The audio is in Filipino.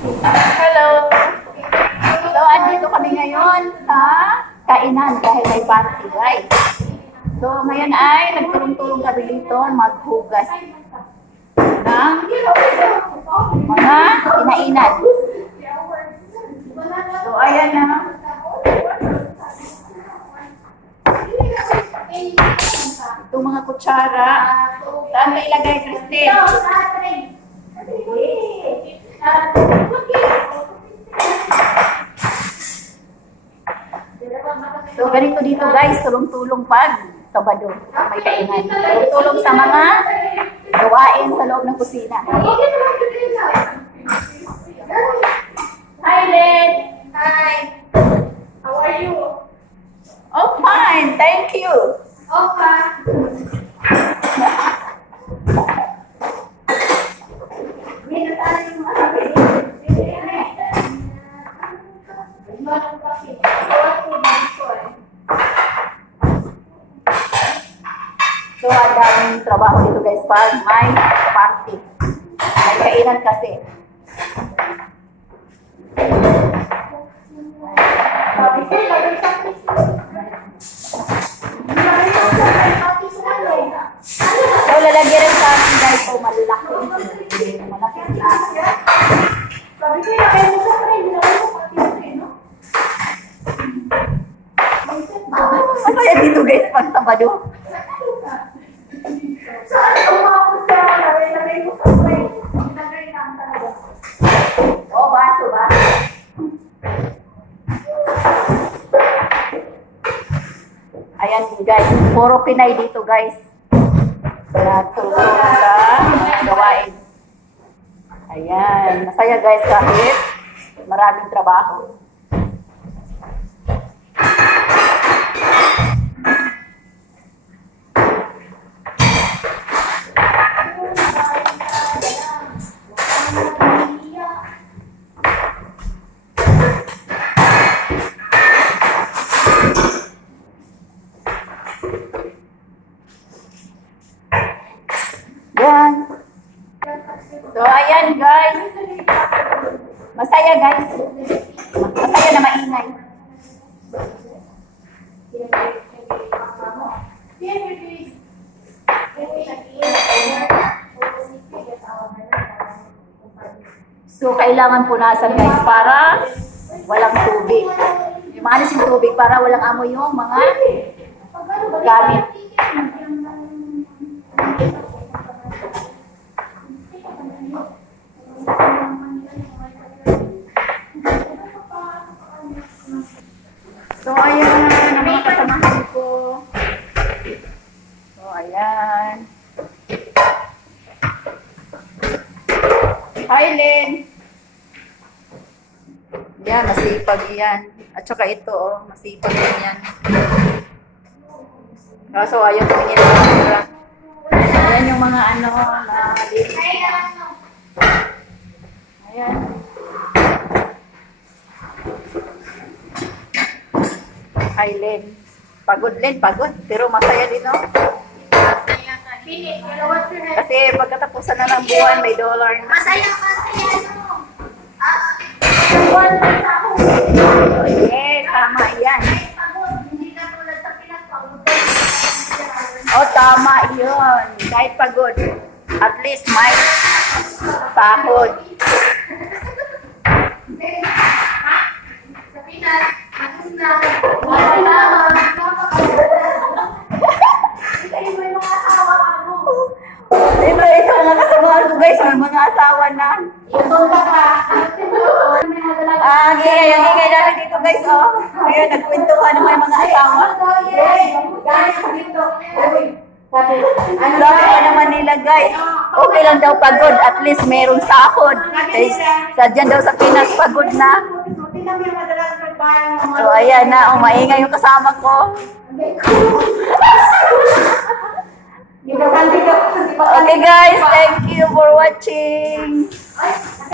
Hello! So, andito kami ngayon sa kainan dahil may party, guys. So, ngayon ay nagtulong-tulong kami dito maghugas ng mga kinainan. So, ayan na. Itong mga kutsara. Saan ka ilagay, Christine? So, ganito dito guys, tulong-tulong pag Sabado, may kainan. Tulong-tulong sa mga gawain sa loob ng kusina. Hi, Lynn! Hi. How are you? Oh, fine. Thank you. Okay. So, ang daming trabaho dito guys pag may party. May kainan kasi. So, lalagyan rin sa amin guys po malaki. Malaki glass. Sabi ko yung kayo sa friend, hindi naman sa pati no? Masaya dito guys pag Sabado. Saan umapos sa lagay mo sa friend? Nagay lang talaga. Oh, baso ba? Ayan guys, puro Pinay dito guys. Natulong sa mga gawain. Ayan, masaya guys kahit maraming trabaho. Yan. So, ayan guys. Masaya guys. Masaya na maingay. So, kailangan punasan guys para walang tubig. Yung maanis yung tubig para walang amoy yung mga gamit. So, ayan ang mga kasamahan ko. So, ayan. Hi, Lynn. Yan, masipag yan. At saka ito, oh, masipag yan. So, ayaw tumingin ng camera. Ayan yung mga ano, na ladies na. Ayan. Hi, Len. Pagod, Len. Pagod. Pero masaya din, no? Kasi pagkatapusan na ng buwan, may dollar na. Masaya kasi ano? Yes, tama yan. Hindi na tulad sa Pinas. Oh, tama yun. Kahit pagod. At least may sahod. Sa Pinas, tapos na. May mga asawa ano. Ito mga kasamahan ko guys, may mga asawa na. Ibon ka ka. Ingay namin dito guys, oh. Ayun, nagkwentuhan ng may mga asawa. Sabi pa naman nila guys, okay lang daw pagod, at least merong sahod. Sadyan daw sa Pinas, pagod na. So ayan na, maingay yung kasama ko. Okay guys, thank you for watching.